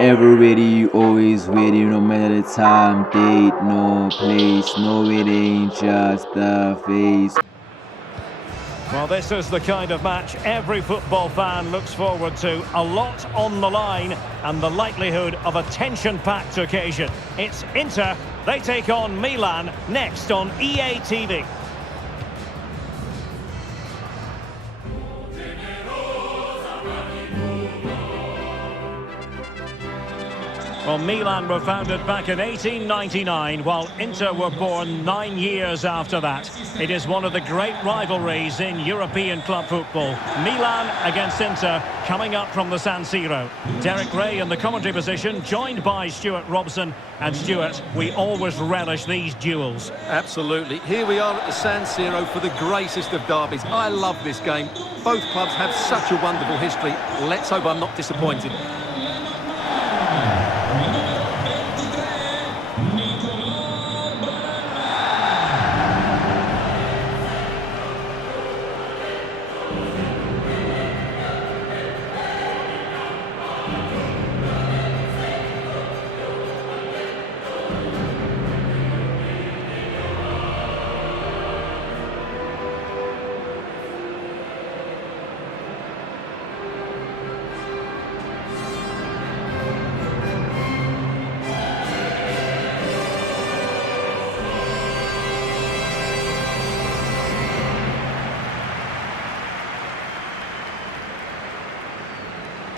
Ever ready, always ready, no matter the time, date, no place, no it ain't just the face. Well, this is the kind of match every football fan looks forward to. A lot on the line and the likelihood of a tension-packed occasion. It's Inter, they take on Milan, next on EA TV. Well, Milan were founded back in 1899, while Inter were born 9 years after that. It is one of the great rivalries in European club football. Milan against Inter, coming up from the San Siro. Derek Ray in the commentary position, joined by Stuart Robson. And Stuart, we always relish these duels. Absolutely. Here we are at the San Siro for the greatest of derbies. I love this game. Both clubs have such a wonderful history. Let's hope I'm not disappointed.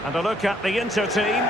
And a look at the Inter team.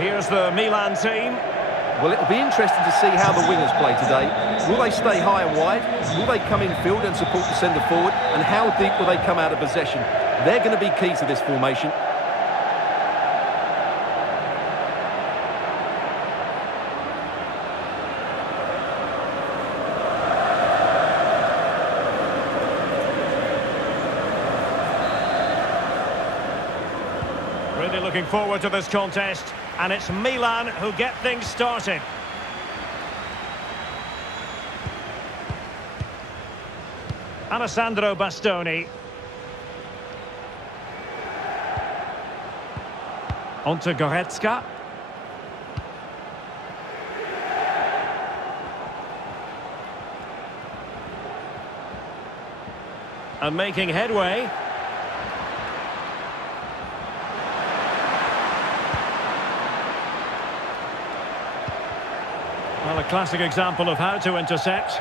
Here's the Milan team. Well, it'll be interesting to see how the wingers play today. Will they stay high and wide? Will they come in field and support the centre forward? And how deep will they come out of possession? They're going to be key to this formation. Really looking forward to this contest, and it's Milan who get things started. Alessandro Bastoni. Onto Goretzka. And making headway. Well, a classic example of how to intercept.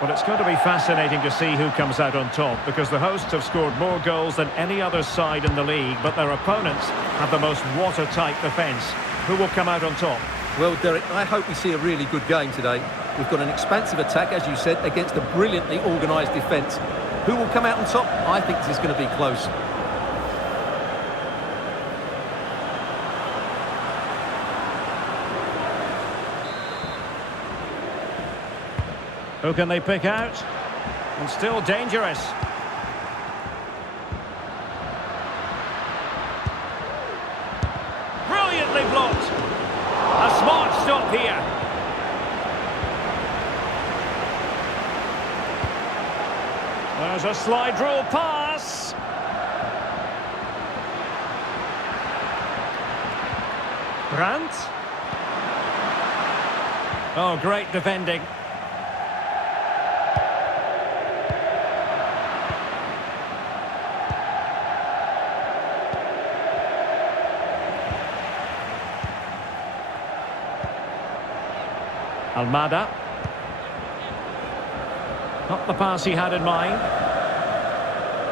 But it's going to be fascinating to see who comes out on top, because the hosts have scored more goals than any other side in the league, but their opponents have the most watertight defence. Who will come out on top? Well, Derek, I hope we see a really good game today. We've got an expansive attack, as you said, against a brilliantly organised defence. Who will come out on top? I think this is going to be close. Who can they pick out? And still dangerous. Brilliantly blocked. A smart stop here. There's a slide rule pass. Brandt. Oh, great defending. Almada. Not the pass he had in mind.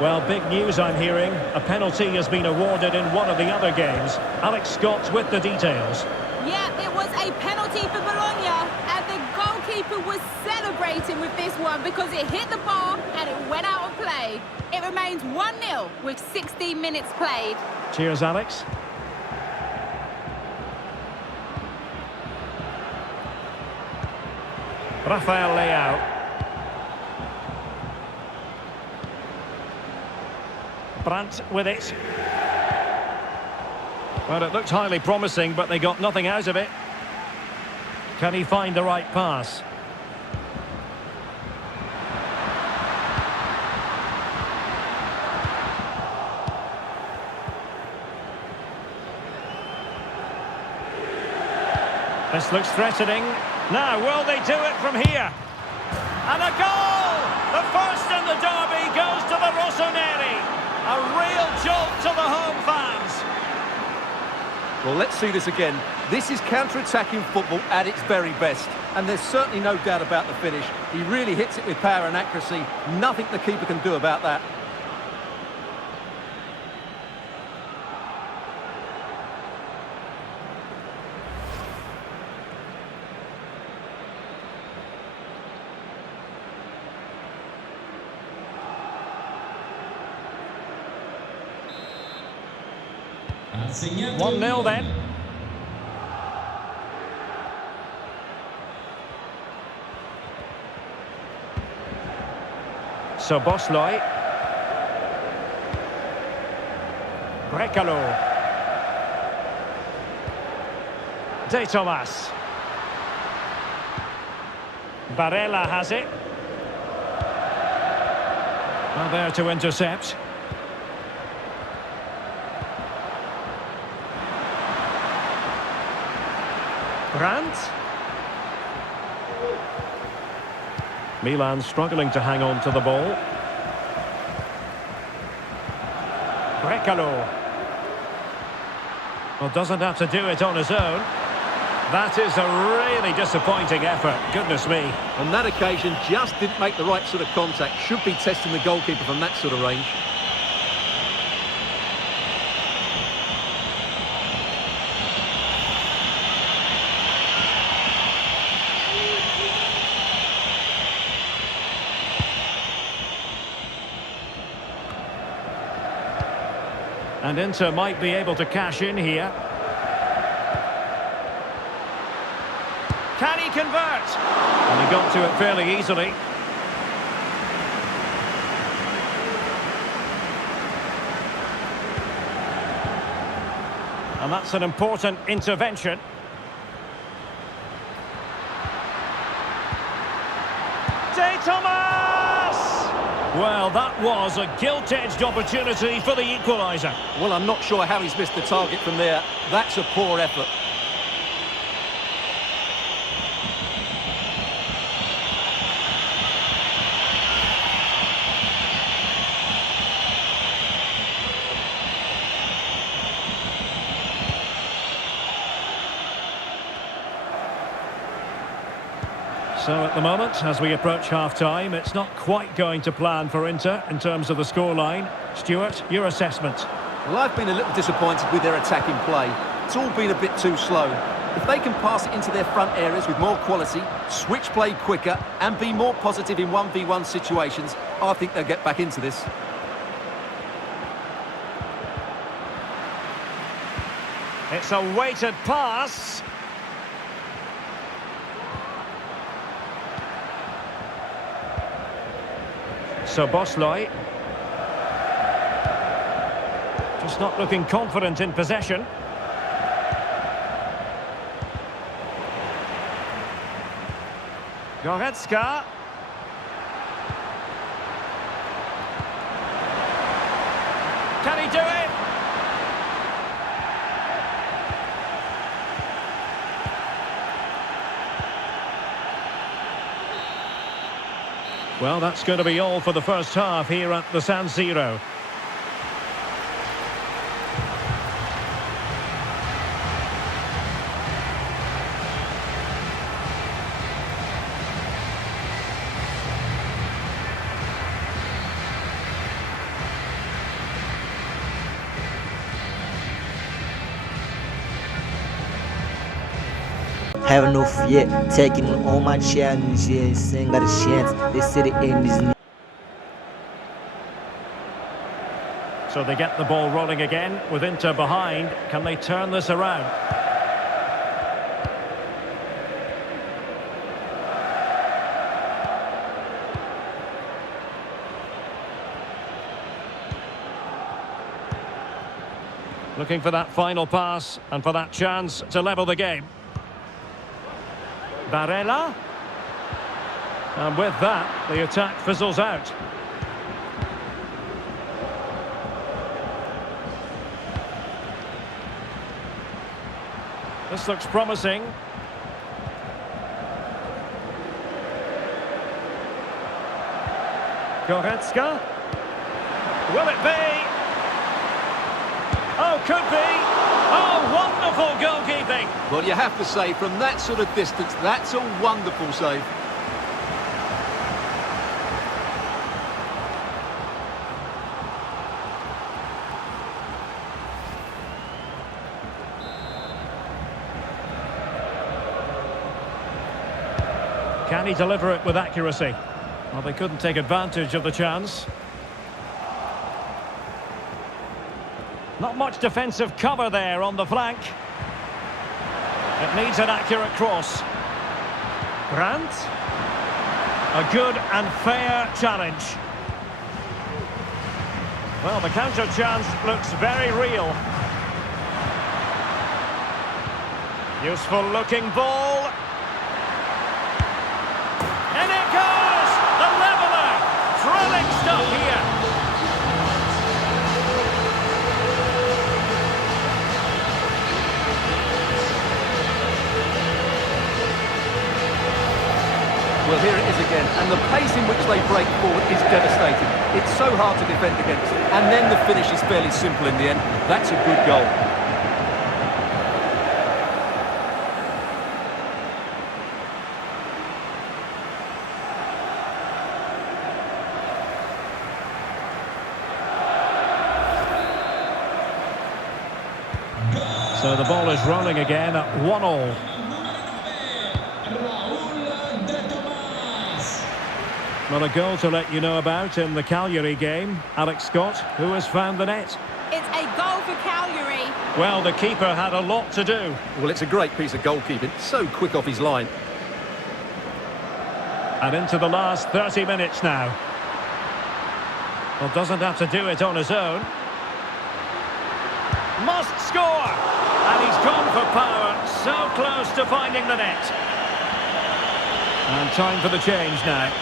Well, big news I'm hearing. A penalty has been awarded in one of the other games. Alex Scott with the details. Yeah, it was penalty for Bologna, and the goalkeeper was celebrating with this one because it hit the bar and it went out of play. It remains 1-0 with 16 minutes played. Cheers, Alex. Rafael Leao. Brandt with it. Well, it looked highly promising, but they got nothing out of it. Can he find the right pass? This looks threatening. Now, will they do it from here? And a goal! The first in the derby goes to the Rossoneri. A real jolt to the home fans. Well, let's see this again. This is counter-attacking football at its very best. And there's certainly no doubt about the finish. He really hits it with power and accuracy. Nothing the keeper can do about that. Segnato. 1-0 then. So Bosloi. Brecalo. De Tomas. Barella has it. Well, there to intercept. Brandt. Milan struggling to hang on to the ball. Brecalo. Well, doesn't have to do it on his own. That is a really disappointing effort. Goodness me. On that occasion, just didn't make the right sort of contact. Should be testing the goalkeeper from that sort of range. And Inter might be able to cash in here. Can he convert? And he got to it fairly easily. And that's an important intervention. De Tomas! Well, that was a gilt-edged opportunity for the equaliser. Well, I'm not sure how he's missed the target from there. That's a poor effort. So at the moment, as we approach half-time, it's not quite going to plan for Inter in terms of the scoreline. Stuart, your assessment? Well, I've been a little disappointed with their attacking play. It's all been a bit too slow. If they can pass it into their front areas with more quality, switch play quicker, and be more positive in 1v1 situations, I think they'll get back into this. It's a weighted pass. So Bosloi. Just not looking confident in possession. Goretzka. Can he do it? Well, that's going to be all for the first half here at the San Siro. have no fear, taking on all my challenges, ain't got a chance. They said it in his name. So they get the ball rolling again with Inter behind. Can they turn this around? Looking for that final pass and for that chance to level the game. Barella. And with that, the attack fizzles out. This looks promising. Goretzka. Will it be? Oh, could be. Oh, wonderful goalkeeping. Well, you have to say, from that sort of distance, that's a wonderful save. Can he deliver it with accuracy? Well, they couldn't take advantage of the chance. Not much defensive cover there on the flank. It needs an accurate cross. Brandt. A good and fair challenge. Well, the counter chance looks very real. Useful looking ball. And it goes! The leveller! Thrilling stuff here. Well, here it is again, and the pace in which they break forward is devastating. It's so hard to defend against, and then the finish is fairly simple in the end. That's a good goal. So the ball is rolling again at 1-1. Well, a goal to let you know about in the Cagliari game. Alex Scott, who has found the net? It's a goal for Cagliari. Well, the keeper had a lot to do. Well, it's a great piece of goalkeeping. So quick off his line. And into the last 30 minutes now. Well, doesn't have to do it on his own. Must score! And he's gone for power. So close to finding the net. And time for the change now.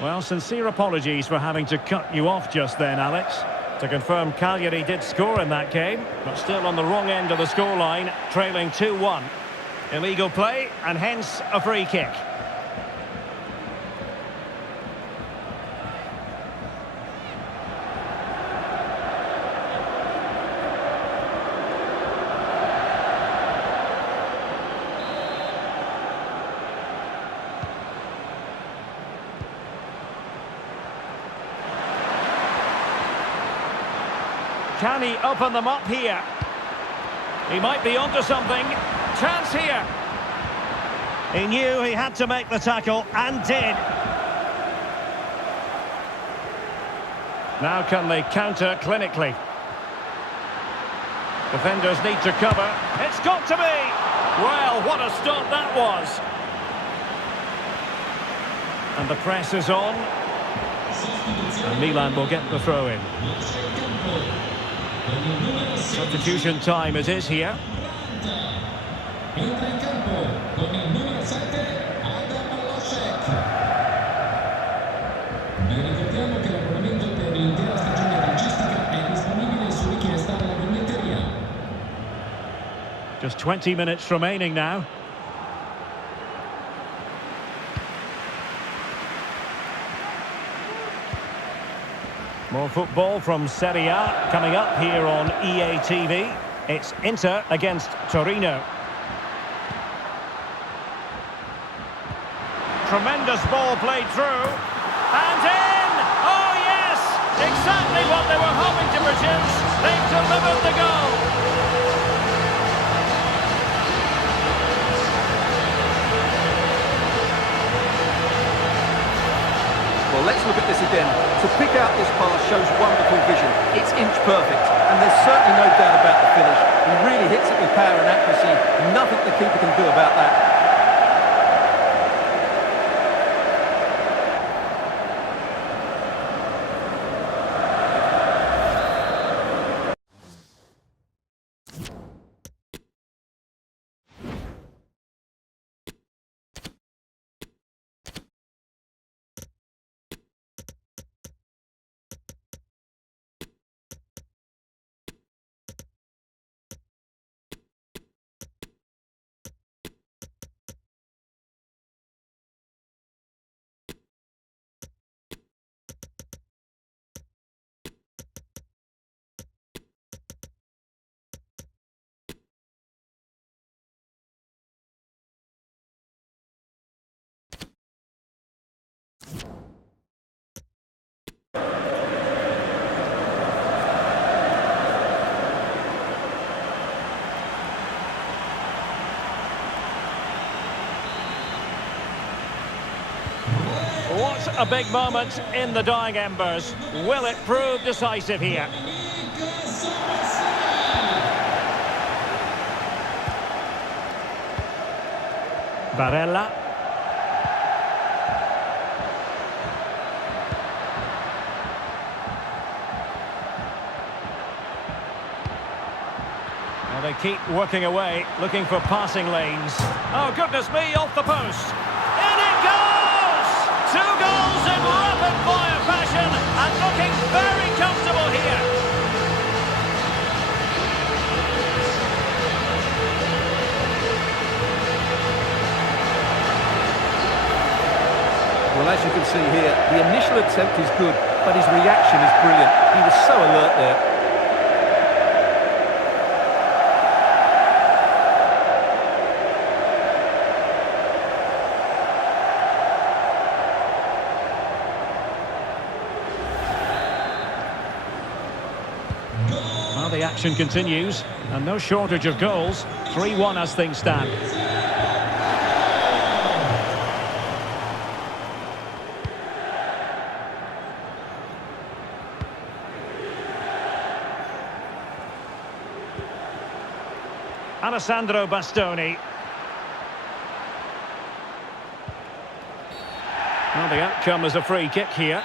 Well, sincere apologies for having to cut you off just then, Alex. To confirm, Cagliari did score in that game, but still on the wrong end of the scoreline, trailing 2-1. Illegal play, and hence a free kick. Can he open them up here? He might be onto something. Chance here. He knew he had to make the tackle, and did. Now can they counter clinically? Defenders need to cover. It's got to be! Well, what a stop that was. And the press is on. And Milan will get the throw in. Substitution time it is here. Just 20 minutes remaining now. More football from Seria coming up here on EA TV. It's Inter against Torino. Tremendous ball played through. And in! Oh, yes! Exactly what they were hoping to produce. They've delivered the goal. Well, let's look at this again. To pick out this pass shows wonderful vision. It's inch perfect, and there's certainly no doubt about the finish. He really hits it with power and accuracy. Nothing the keeper can do about that. What a big moment in the dying embers. Will it prove decisive here? Della. Well, they keep working away, looking for passing lanes. Oh, goodness me, off the post. In it goes! 2 goals in rapid-fire fashion, and looking very comfortable here. Well, as you can see here, the initial attempt is good, but his reaction is brilliant. He was so alert there. Well, the action continues, and no shortage of goals. 3-1 as things stand. Alessandro Bastoni. Well, the outcome is a free kick here.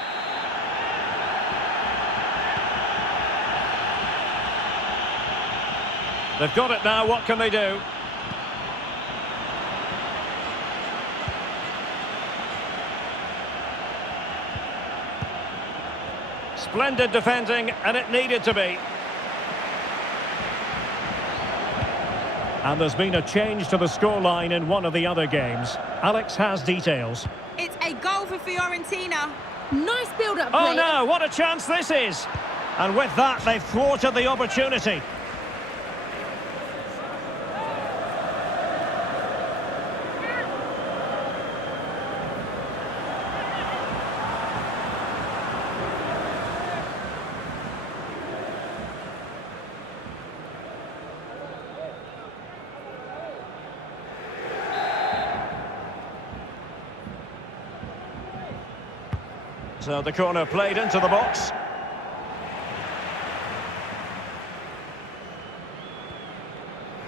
They've got it now, what can they do? Splendid defending, and it needed to be. And there's been a change to the scoreline in one of the other games. Alex has details. It's a goal for Fiorentina. Nice build-up play. Oh no, what a chance this is! And with that, they've thwarted the opportunity. So the corner played into the box.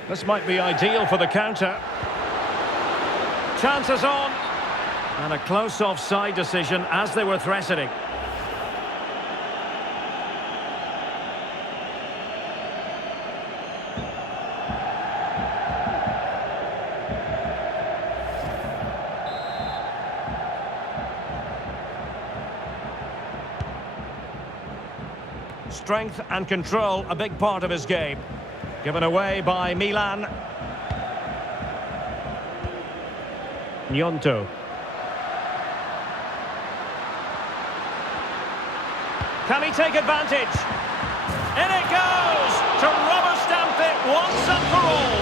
This might be ideal for the counter. Chances on. And a close offside decision as they were threatening. Strength and control, a big part of his game. Given away by Milan. Gnonto. Can he take advantage? In it goes! To rubber stamp it once and for all.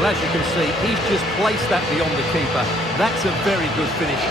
Well, as you can see, he's just placed that beyond the keeper. That's a very good finish.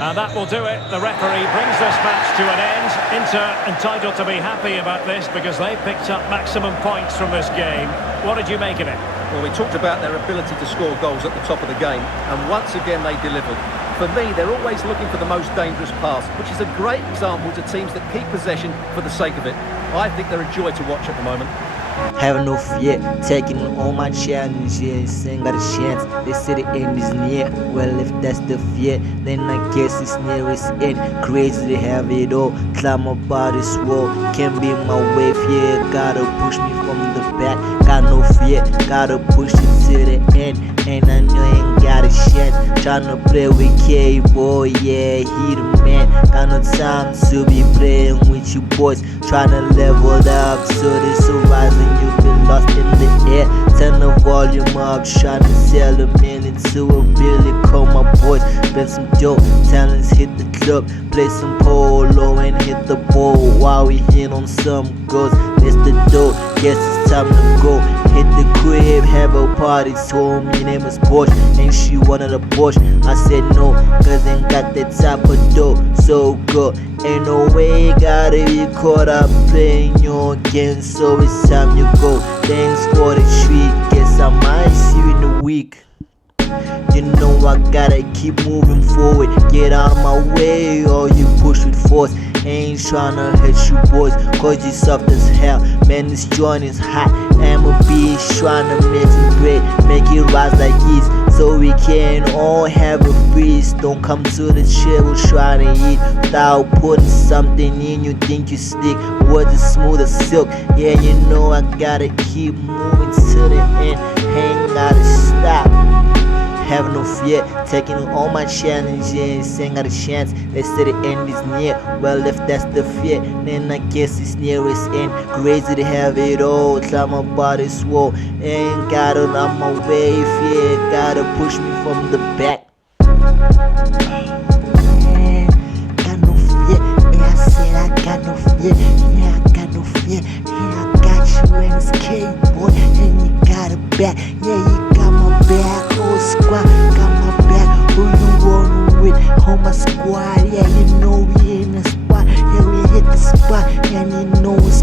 And that will do it. The referee brings this match to an end. Inter entitled to be happy about this because they picked up maximum points from this game. What did you make of it? Well, we talked about their ability to score goals at the top of the game, and once again they delivered. For me, they're always looking for the most dangerous pass, which is a great example to teams that keep possession for the sake of it. I think they're a joy to watch at the moment. Have no fear, taking all my challenges, ain't got a chance. They say the end is near. Well, if that's the fear, then I guess it's nearest end. Crazy to have it all, climb up by this wall. Can't be my wave here, gotta push me from the back. Got no fear, gotta push it to the end. And I know I ain't got a chance. Tryna play with K.boi, yeah, he the man. Got no time to be playing with you boys. Tryna level up so this horizon you been lost in the air. Turn the volume up, tryna sell a million to a billion. Call my boys, spend some dope. Talents hit the club, play some polo and hit the ball. While we hit on some goals, that's the dope. Guess it's time to go. Hit the crib, have a party. Told me name is Porsche, and she wanted a Porsche. I said no, cause ain't got that type of dough. So good, ain't no way, gotta be caught up playing your game. So it's time you go. Thanks for the treat, guess I might see you in a week. You know I gotta keep moving forward. Get out of my way or you push with force. Ain't tryna hit you boys, cause you soft as hell. Man, this joint is hot. I'm a beast tryna make it great, make it rise like yeast, so we can all have a feast. Don't come to the table tryna eat without putting something in. You think you slick, words is smooth as silk. Yeah, you know I gotta keep moving to the end. Ain't gotta stop. Have no fear, taking all my challenges, ain't got a chance. They say the end is near. Well, if that's the fear, then I guess it's nearest end. Crazy to have it all, climb up by this wall. Ain't got it on my way, fear gotta push me from the back. Yeah, got no fear, yeah, I said I got no fear. Yeah, I got no fear, yeah, I got you and it's K.boi, and you got it back. Yeah, you got my back, whole squad got my back. Who you rolling with? On my squad, yeah, you know we in the spot. Yeah, we hit the spot, and you know it's